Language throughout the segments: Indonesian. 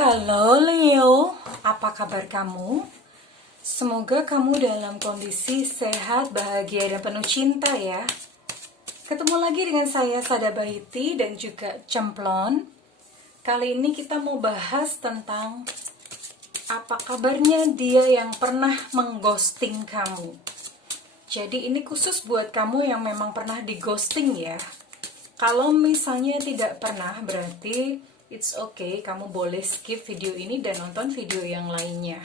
Halo Leo, apa kabar kamu? Semoga kamu dalam kondisi sehat, bahagia, dan penuh cinta ya. Ketemu lagi dengan saya Sada Bahiti dan juga Cemplon. Kali ini kita mau bahas tentang apa kabarnya dia yang pernah mengghosting kamu. Jadi ini khusus buat kamu yang memang pernah dighosting ya. Kalau misalnya tidak pernah, berarti it's okay, kamu boleh skip video ini dan nonton video yang lainnya.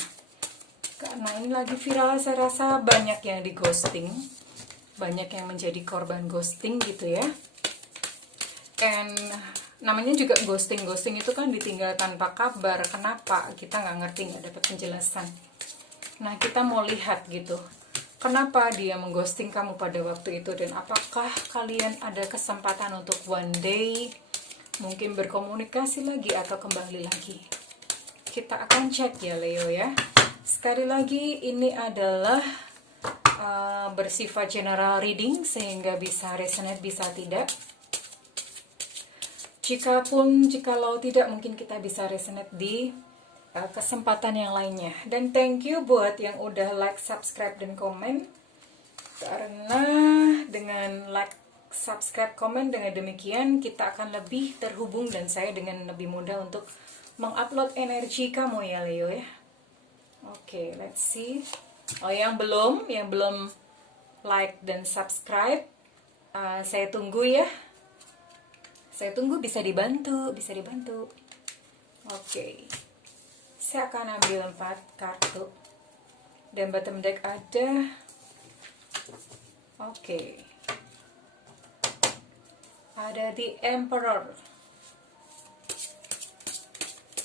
Karena ini lagi viral, saya rasa banyak yang di ghosting, banyak yang menjadi korban ghosting gitu ya. And namanya juga ghosting itu kan ditinggal tanpa kabar. Kenapa? Kita nggak ngerti, nggak dapat penjelasan. Nah, kita mau lihat gitu, kenapa dia mengghosting kamu pada waktu itu, dan apakah kalian ada kesempatan untuk one day mungkin berkomunikasi lagi atau kembali lagi. Kita akan cek ya Leo ya. Sekali lagi ini adalah bersifat general reading, sehingga bisa resonate bisa tidak. Jikalau tidak, mungkin kita bisa resonate di kesempatan yang lainnya. Dan thank you buat yang udah like, subscribe, dan komen. Karena dengan like, subscribe, komen, dengan demikian kita akan lebih terhubung dan saya dengan lebih mudah untuk mengupload energi kamu ya Leo ya. Oke, let's see. Oh, yang belum like dan subscribe, saya tunggu ya. Saya tunggu, bisa dibantu. Oke. Saya akan ambil 4 kartu. Dan bottom deck ada. Oke. Ada The Emperor.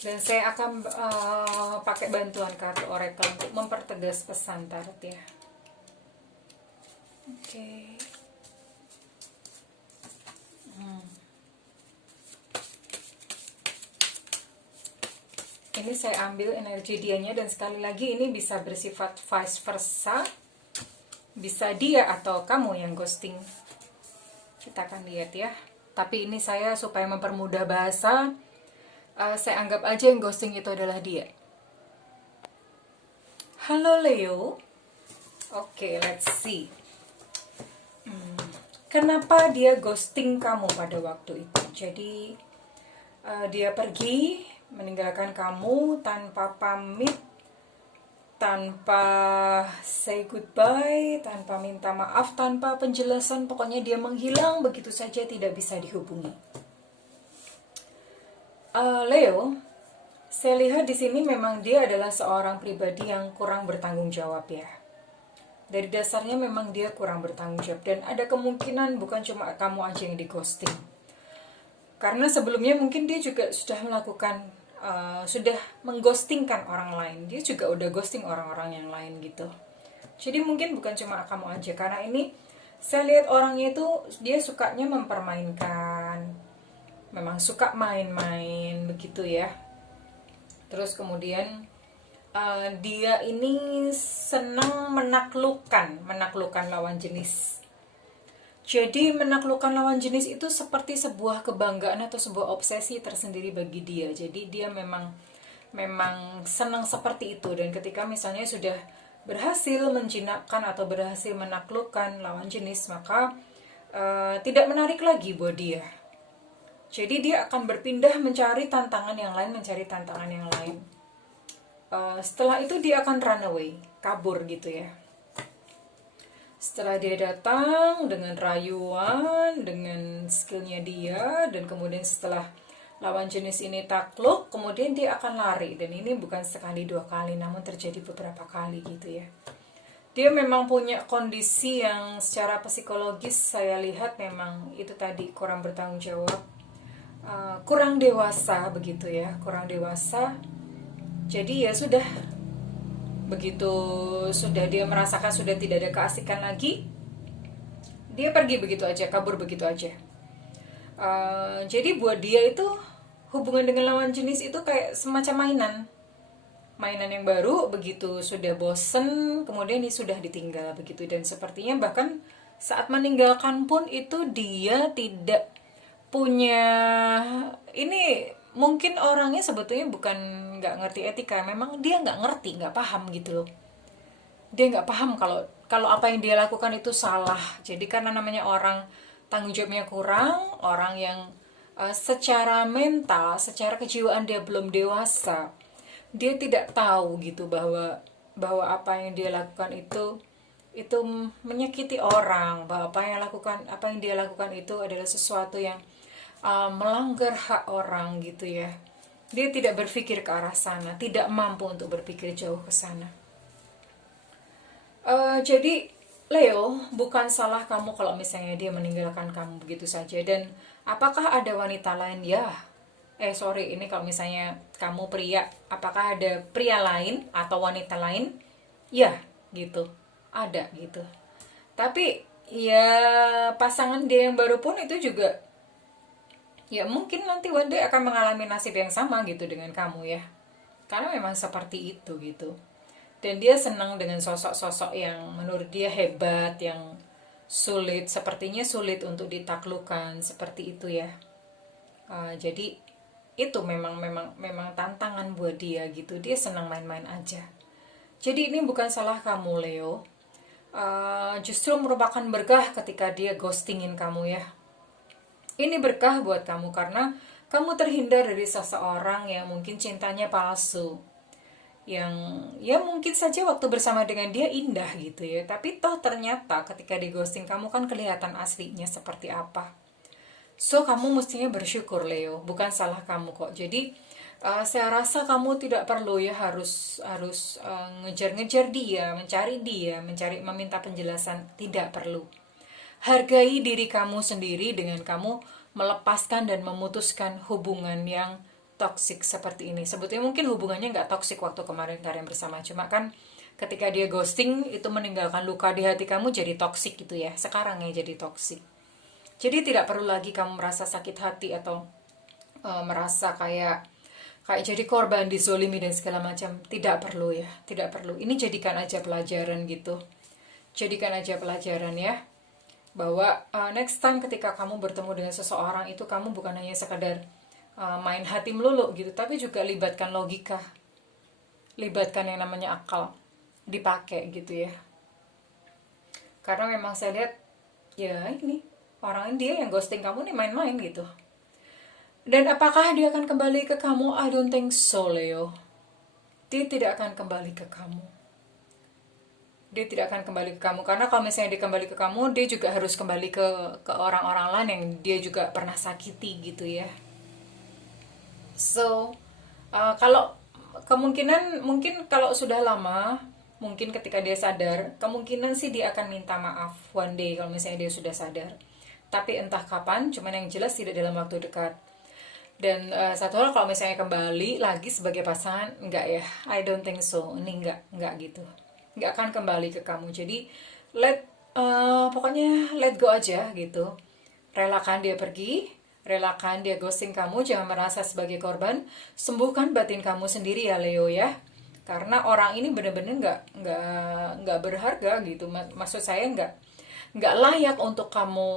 Dan saya akan pakai bantuan kartu oracle untuk mempertegas pesan tarot ya. Oke. Ini saya ambil energi dianya, dan sekali lagi ini bisa bersifat vice versa. Bisa dia atau kamu yang ghosting. Kita akan lihat ya. Tapi ini saya supaya mempermudah bahasa, saya anggap aja yang ghosting itu adalah dia. Halo Leo. Oke, let's see. Kenapa dia ghosting kamu pada waktu itu? Jadi dia pergi meninggalkan kamu tanpa pamit, tanpa say goodbye, tanpa minta maaf, tanpa penjelasan. Pokoknya dia menghilang begitu saja, tidak bisa dihubungi. Leo, saya lihat di sini memang dia adalah seorang pribadi yang kurang bertanggung jawab ya. Dari dasarnya memang dia kurang bertanggung jawab, dan ada kemungkinan bukan cuma kamu aja yang di ghosting. Karena sebelumnya mungkin dia juga sudah melakukan sudah mengghostingkan orang lain. Dia juga udah ghosting orang-orang yang lain gitu. Jadi mungkin bukan cuma kamu aja, karena ini saya lihat orangnya itu dia sukanya mempermainkan, memang suka main-main begitu ya. Terus kemudian dia ini senang menaklukkan lawan jenis. Jadi menaklukkan lawan jenis itu seperti sebuah kebanggaan atau sebuah obsesi tersendiri bagi dia. Jadi dia memang senang seperti itu. Dan ketika misalnya sudah berhasil menjinakkan atau berhasil menaklukkan lawan jenis, maka tidak menarik lagi buat dia. Jadi dia akan berpindah mencari tantangan yang lain, setelah itu dia akan run away, kabur gitu ya. Setelah dia datang dengan rayuan, dengan skillnya dia, dan kemudian setelah lawan jenis ini takluk, kemudian dia akan lari. Dan ini bukan sekali 2 kali, namun terjadi beberapa kali gitu ya. Dia memang punya kondisi yang secara psikologis saya lihat memang itu tadi, kurang bertanggung jawab, kurang dewasa begitu ya, kurang dewasa. Jadi ya sudah, begitu sudah dia merasakan sudah tidak ada keasikan lagi, dia pergi begitu aja, kabur begitu aja. Jadi buat dia itu hubungan dengan lawan jenis itu kayak semacam mainan yang baru. Begitu sudah bosen, kemudian dia sudah ditinggal begitu. Dan sepertinya bahkan saat meninggalkan pun itu dia tidak punya, ini mungkin orangnya sebetulnya bukan nggak ngerti etika, memang dia nggak ngerti, nggak paham gitu loh. Dia nggak paham kalau kalau apa yang dia lakukan itu salah. Jadi karena namanya orang tanggung jawabnya kurang, orang yang secara mental, secara kejiwaan dia belum dewasa, dia tidak tahu gitu bahwa bahwa apa yang dia lakukan itu menyakiti orang, bahwa apa yang dia lakukan itu adalah sesuatu yang melanggar hak orang gitu ya. Dia tidak berpikir ke arah sana, tidak mampu untuk berpikir jauh ke sana. Jadi Leo, bukan salah kamu kalau misalnya dia meninggalkan kamu begitu saja. Dan apakah ada wanita lain? Ya. Sorry, ini kalau misalnya kamu pria, apakah ada pria lain atau wanita lain? Ya, gitu. Ada gitu. Tapi ya pasangan dia yang baru pun itu juga ya mungkin nanti one day akan mengalami nasib yang sama gitu dengan kamu ya. Karena memang seperti itu gitu. Dan dia senang dengan sosok-sosok yang menurut dia hebat, yang sepertinya sulit untuk ditaklukkan, seperti itu ya. Jadi itu memang tantangan buat dia gitu. Dia senang main-main aja. Jadi ini bukan salah kamu Leo. Justru merupakan berkah ketika dia ghostingin kamu ya. Ini berkah buat kamu karena kamu terhindar dari seseorang yang mungkin cintanya palsu, yang ya mungkin saja waktu bersama dengan dia indah gitu ya, tapi toh ternyata ketika di ghosting kamu kan kelihatan aslinya seperti apa. So kamu mestinya bersyukur Leo, bukan salah kamu kok. Jadi saya rasa kamu tidak perlu ya harus harus ngejar-ngejar dia, meminta penjelasan, tidak perlu. Hargai diri kamu sendiri dengan kamu melepaskan dan memutuskan hubungan yang toksik seperti ini. Sebetulnya mungkin hubungannya nggak toksik waktu kemarin kalian bersama. Cuma kan ketika dia ghosting itu meninggalkan luka di hati kamu jadi toksik gitu ya. Sekarang ya jadi toksik. Jadi tidak perlu lagi kamu merasa sakit hati atau merasa kayak jadi korban dizolimi dan segala macam. Tidak perlu ya, tidak perlu. Ini jadikan aja pelajaran gitu. Jadikan aja pelajaran ya. Bahwa next time ketika kamu bertemu dengan seseorang itu kamu bukan hanya sekadar main hati melulu gitu, tapi juga libatkan logika, libatkan yang namanya akal, dipakai gitu ya. Karena memang saya lihat ya ini orang dia yang ghosting kamu nih main-main gitu. Dan apakah dia akan kembali ke kamu? I don't think so Leo. Dia tidak akan kembali ke kamu. Dia tidak akan kembali ke kamu karena kalau misalnya dia kembali ke kamu, dia juga harus kembali ke orang-orang lain yang dia juga pernah sakiti gitu ya. So kalau kemungkinan mungkin kalau sudah lama, mungkin ketika dia sadar, kemungkinan sih dia akan minta maaf one day kalau misalnya dia sudah sadar. Tapi entah kapan, cuman yang jelas tidak dalam waktu dekat. Dan satu hal kalau misalnya kembali lagi sebagai pasangan, enggak ya, I don't think so. Ini enggak gitu. Nggak akan kembali ke kamu. Jadi pokoknya let go aja gitu. Relakan dia pergi, relakan dia ghosting kamu, jangan merasa sebagai korban. Sembuhkan batin kamu sendiri ya Leo ya. Karena orang ini benar-benar nggak berharga gitu. Maksud saya nggak layak untuk kamu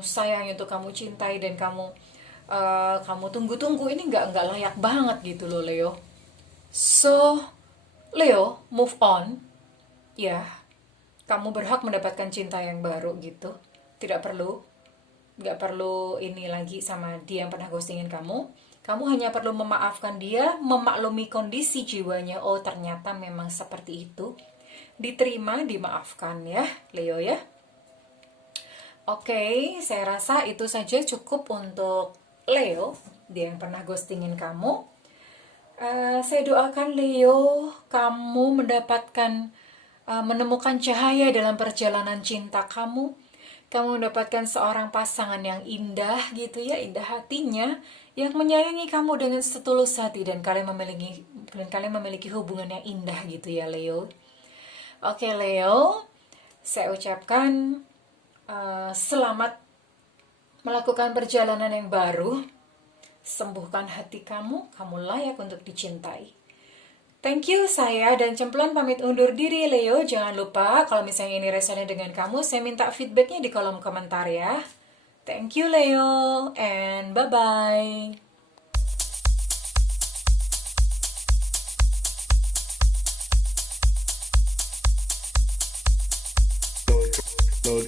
sayangi, untuk kamu cintai dan kamu tunggu-tunggu. Ini nggak layak banget gitu loh Leo. So Leo, move on. Ya, kamu berhak mendapatkan cinta yang baru gitu. Nggak perlu ini lagi sama dia yang pernah ghostingin kamu. Kamu hanya perlu memaafkan dia, memaklumi kondisi jiwanya. Oh, ternyata memang seperti itu. Diterima, dimaafkan ya, Leo ya. Oke, saya rasa itu saja cukup untuk Leo, dia yang pernah ghostingin kamu. Saya doakan Leo, kamu menemukan cahaya dalam perjalanan cinta kamu. Kamu mendapatkan seorang pasangan yang indah gitu ya, indah hatinya, yang menyayangi kamu dengan setulus hati dan kalian memiliki hubungan yang indah gitu ya Leo. Oke Leo, saya ucapkan selamat melakukan perjalanan yang baru. Sembuhkan hati kamu layak untuk dicintai. Thank you, saya dan Cemplon pamit undur diri Leo. Jangan lupa kalau misalnya ini resonate dengan kamu, saya minta feedbacknya di kolom komentar ya. Thank you Leo, and bye-bye. no,